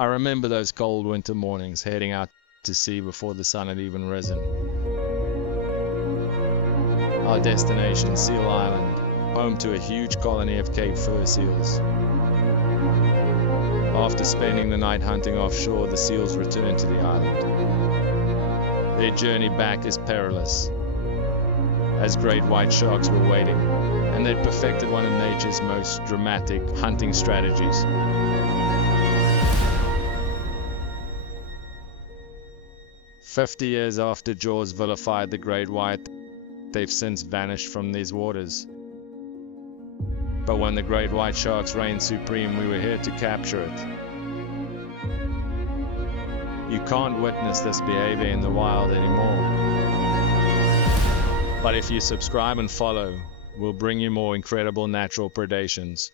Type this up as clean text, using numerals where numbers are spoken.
I remember those cold winter mornings heading out to sea before the sun had even risen. Our destination, Seal Island, home to a huge colony of Cape fur seals. After spending the night hunting offshore, the seals returned to the island. Their journey back is perilous, as great white sharks were waiting, and they'd perfected one of nature's most dramatic hunting strategies. "50 years after Jaws vilified the great white, they've since vanished from these waters. But when the great white sharks reigned supreme, we were here to capture it. You can't witness this behavior in the wild anymore. But if you subscribe and follow, we'll bring you more incredible natural predations.